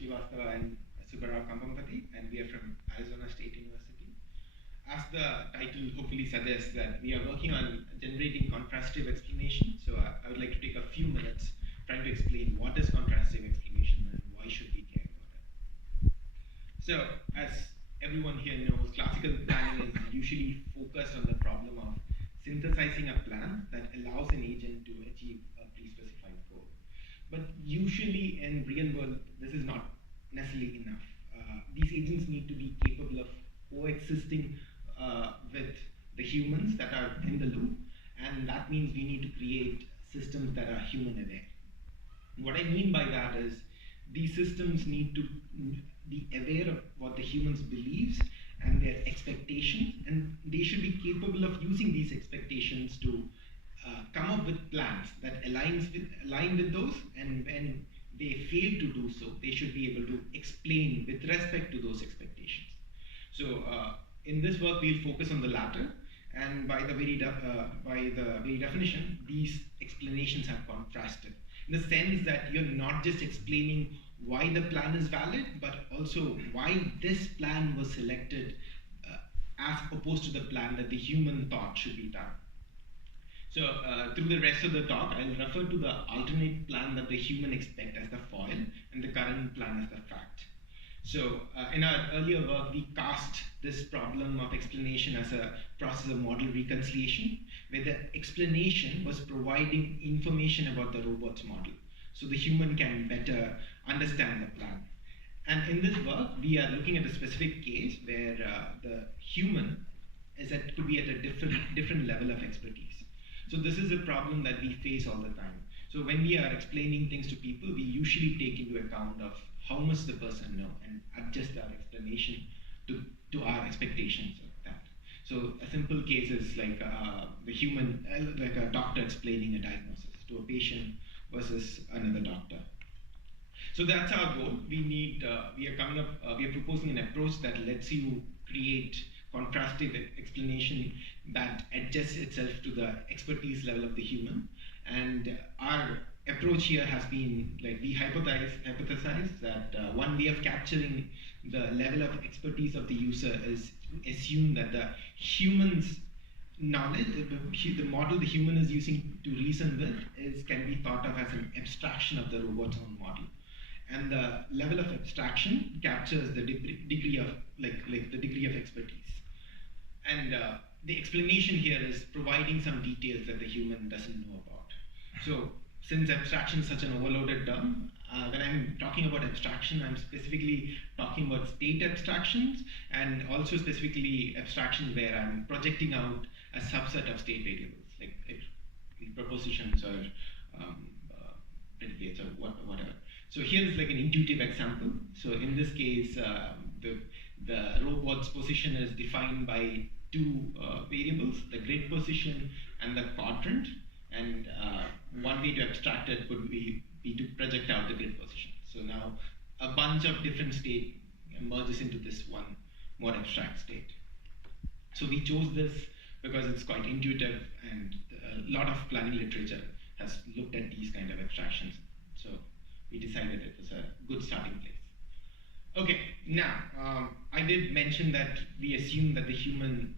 Srivastava and Subbarao Kampampati, and we are from Arizona State University. As the title hopefully suggests, that we are working on generating contrastive explanation. So I would like to take a few minutes trying to explain what is contrastive explanation and why should we care about it. So as everyone here knows, classical planning is usually focused on the problem of synthesizing a plan that allows an agent to achieve a pre-specified goal. But usually in real world, this is not necessarily enough. These agents need to be capable of coexisting with the humans that are in the loop, and that means we need to create systems that are human aware. What I mean by that is these systems need to be aware of what the humans believes and their expectations, and they should be capable of using these expectations to come up with plans that align with those, and when they fail to do so, they should be able to explain with respect to those expectations. So in this work, we'll focus on the latter, and by the very definition, these explanations are contrastive, in the sense that you're not just explaining why the plan is valid, but also why this plan was selected as opposed to the plan that the human thought should be done. So through the rest of the talk, I'll refer to the alternate plan that the human expect as the foil and the current plan as the fact. So in our earlier work, we cast this problem of explanation as a process of model reconciliation, where the explanation was providing information about the robot's model, so the human can better understand the plan. And in this work, we are looking at a specific case where the human could be at a different level of expertise. So this is a problem that we face all the time. So when we are explaining things to people, we usually take into account of how much the person knows and adjust our explanation to our expectations of that. So a simple case is like the human, like a doctor explaining a diagnosis to a patient versus another doctor. So that's our goal. We are proposing an approach that lets you create contrastive explanation that adjusts itself to the expertise level of the human. And our approach here has been, like, we hypothesize that one way of capturing the level of expertise of the user is assume that the human's knowledge, the model the human is using to reason with, can be thought of as an abstraction of the robot's own model. And the level of abstraction captures the degree of the degree of expertise. And the explanation here is providing some details that the human doesn't know about. So since abstraction is such an overloaded term, when I'm talking about abstraction, I'm specifically talking about state abstractions, and also specifically abstractions where I'm projecting out a subset of state variables, like propositions or predicates or whatever. So here is like an intuitive example. So in this case, the robot's position is defined by two variables, the grid position and the quadrant. And one way to abstract it would be to project out the grid position. So now a bunch of different state merges into this one more abstract state. So we chose this because it's quite intuitive, and a lot of planning literature has looked at these kind of abstractions. So we decided it was a good starting place. Okay, now I did mention that we assume that the human's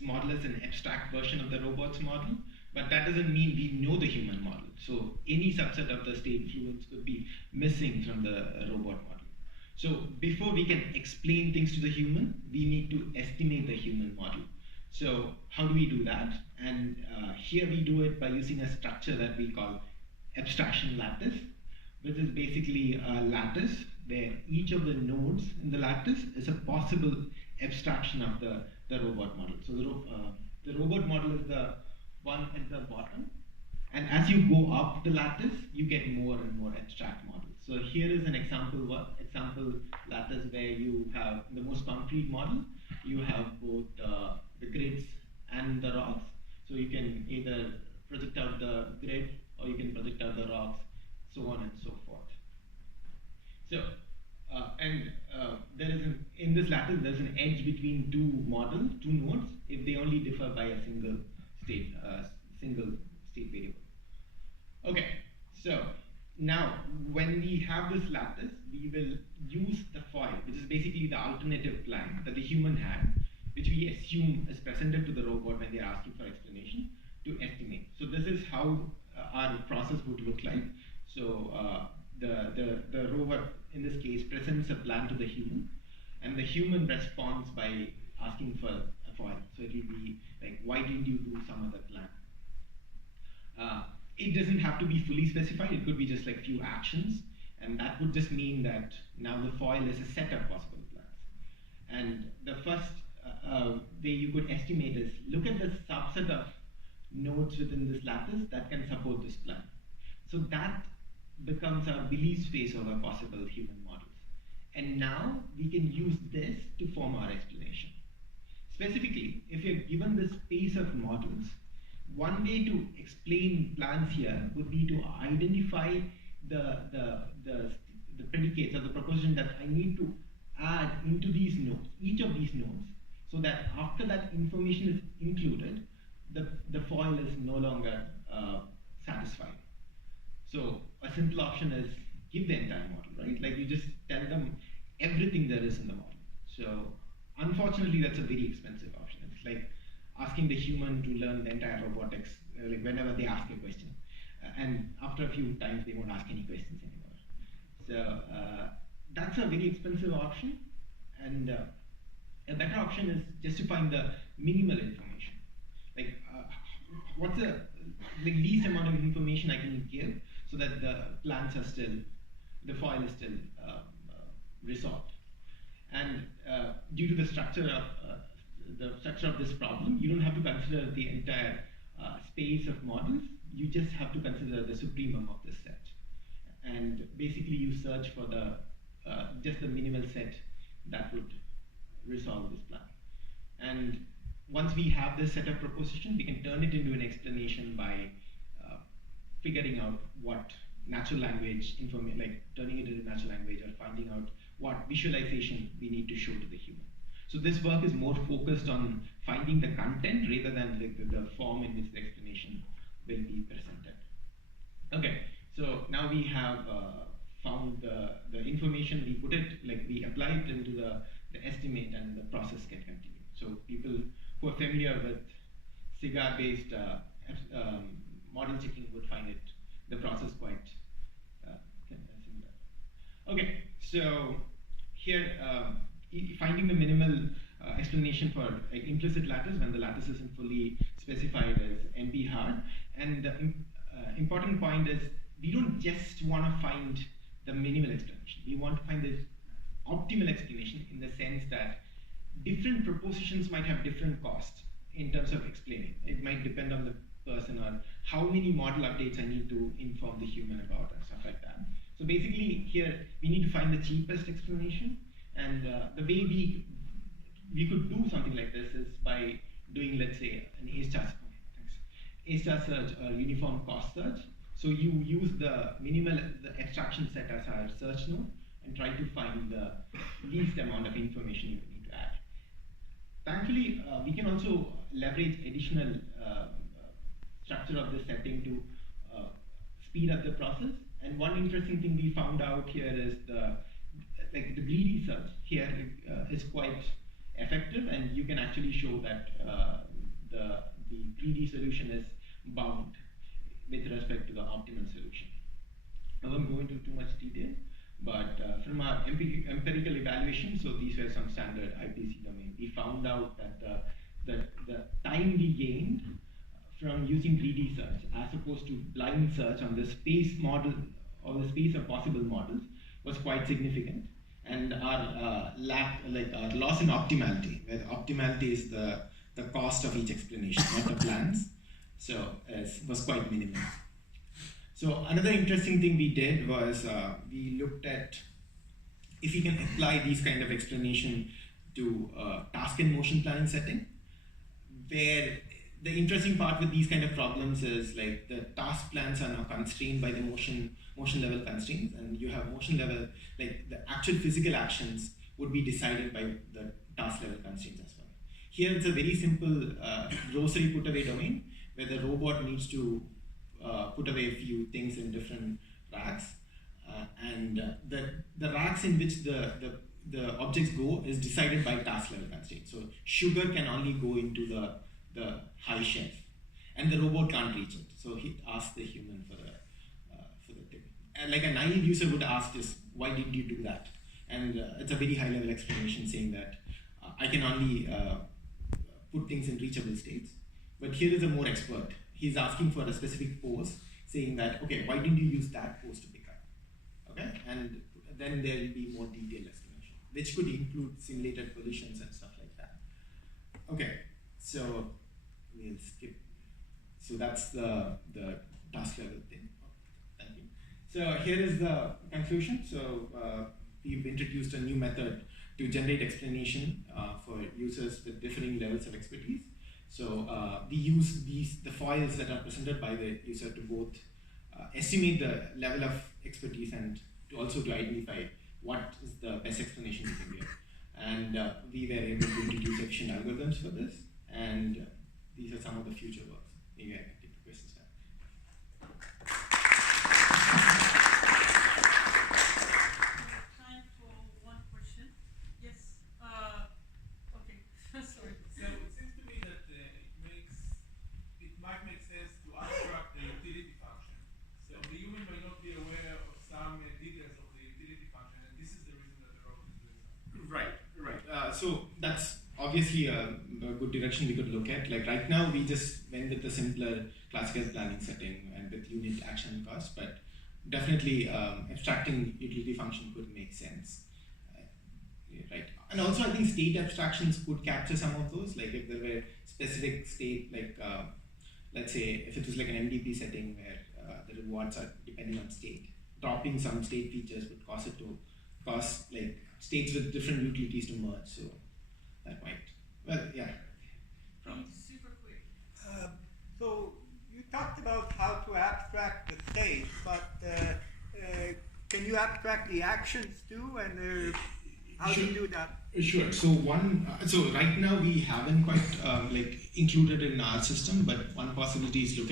model is an abstract version of the robot's model, but that doesn't mean we know the human model. So any subset of the state fluence could be missing from the robot model. So before we can explain things to the human, we need to estimate the human model. So how do we do that? And here we do it by using a structure that we call abstraction lattice, which is basically a lattice where each of the nodes in the lattice is a possible abstraction of the robot model. So the robot model is the one at the bottom, and as you go up the lattice, you get more and more abstract models. So here is an example lattice where you have the most concrete model. You have both the grids and the rocks. So you can either project out the grid or you can project out the rocks, so on and so forth. So there is in this lattice there's an edge between two nodes if they only differ by a single state variable. Okay, so now when we have this lattice, we will use the foil, which is basically the alternative plan that the human had, which we assume is presented to the robot when they're asking for explanation, to estimate. So this is how our process would look like. So the rover, in this case, presents a plan to the human, and the human responds by asking for a foil. So it will be like, why didn't you do some other plan? It doesn't have to be fully specified. It could be just like few actions, and that would just mean that now the foil is a set of possible plans. And the first way you could estimate is look at the subset of nodes within this lattice that can support this plan. So that becomes our belief space over possible human models. And now we can use this to form our explanation. Specifically, if you're given this space of models, one way to explain plans here would be to identify the predicates or the proposition that I need to add into these nodes, each of these nodes, so that after that information is included, the foil is no longer satisfied. So a simple option is give the entire model, right? Like you just tell them everything there is in the model. So unfortunately, that's a very expensive option. It's like asking the human to learn the entire robotics, like whenever they ask a question. And after a few times, they won't ask any questions anymore. So that's a very expensive option. And a better option is just to find the minimal information. Like what's the least amount of information I can give so that the plans are still, the foil is still resolved. And due to the structure of this problem, you don't have to consider the entire space of models. You just have to consider the supremum of this set. And basically, you search for the just the minimal set that would resolve this plan. And once we have this set of proposition, we can turn it into an explanation by figuring out what natural language information, like turning it into natural language, or finding out what visualization we need to show to the human. So this work is more focused on finding the content rather than like the form in which the explanation will be presented. Okay, so now we have found the information, we put it, like we apply it into the estimate, and the process can continue. So people who are familiar with cigar-based model checking would find the process quite similar. Okay, so here finding the minimal explanation for implicit lattice when the lattice isn't fully specified is NP hard. And the important point is we don't just want to find the minimal explanation. We want to find the optimal explanation in the sense that different propositions might have different costs in terms of explaining. It might depend on the person or how many model updates I need to inform the human about and stuff like that. So basically here we need to find the cheapest explanation, and the way we could do something like this is by doing, let's say, an A-star search or uniform cost search. So you use the abstraction set as our search node and try to find the least amount of information you need to add. Thankfully, we can also leverage additional structure of this setting to speed up the process. And one interesting thing we found out here is the greedy search here is quite effective, and you can actually show that the greedy solution is bound with respect to the optimal solution. I won't go into too much detail, but from our empirical evaluation, so these were some standard IPC domain, we found out that the time we gained from using greedy search as opposed to blind search on the space model or the space of possible models was quite significant. And our our loss in optimality, where optimality is the cost of each explanation, not the plans, so was quite minimal. So another interesting thing we did was we looked at if we can apply these kind of explanation to task and motion plan setting, where the interesting part with these kind of problems is like the task plans are now constrained by the motion level constraints, and you have motion level, like the actual physical actions would be decided by the task level constraints as well. Here it's a very simple grocery put away domain where the robot needs to put away a few things in different racks, the racks in which the objects go is decided by task level constraints. So sugar can only go into the high shelf, and the robot can't reach it. So he asks the human for the thing. And like a naive user would ask this, why didn't you do that? And it's a very high level explanation saying that I can only put things in reachable states. But here is a more expert. He's asking for a specific pose, saying that, okay, why didn't you use that pose to pick up? Okay, and then there will be more detailed explanation, which could include simulated collisions and stuff like that. Okay, so we'll skip. So that's the task level thing. Thank you. So here is the conclusion. So we've introduced a new method to generate explanation for users with differing levels of expertise. So we use the foils that are presented by the user to both estimate the level of expertise and to identify what is the best explanation we can give. And we were able to introduce efficient algorithms for this, and these are some of the future works. Maybe I can take the questions now. Time for one question. Yes. Okay. Sorry. So it seems to me that it might make sense to abstract the utility function. So the human may not be aware of some details of the utility function, and this is the reason that the robot is doing something. Right. So that's obviously a good direction we could look at. Like right now, we just went with the simpler classical planning setting and with unit action cost, but definitely abstracting utility function could make sense. Right. And also, I think state abstractions could capture some of those. Like if there were specific state, like let's say if it was like an MDP setting where the rewards are depending on state, dropping some state features would cause like states with different utilities to merge. So that might, well, yeah. Super quick. So you talked about how to abstract the state, but can you abstract the actions too? And how do you do that? Sure. So so right now we haven't quite like included it in our system, but one possibility is to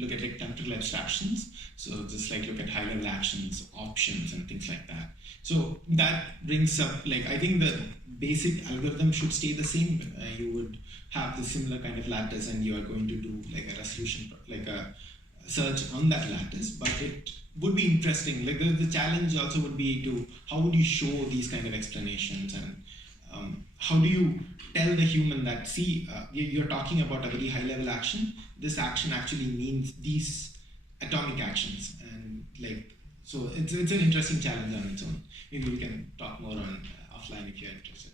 look at like temporal abstractions. So just like look at high level actions, options, and things like that. So that brings up, like, I think the basic algorithm should stay the same. You would have the similar kind of lattice, and you are going to do like a resolution, like a search on that lattice, but it would be interesting. Like the challenge also would be to how would you show these kind of explanations, and how do you tell the human that, see, you're talking about a very high level action. This action actually means these atomic actions, and like, so it's an interesting challenge on its own. Maybe we can talk more on offline if you're interested.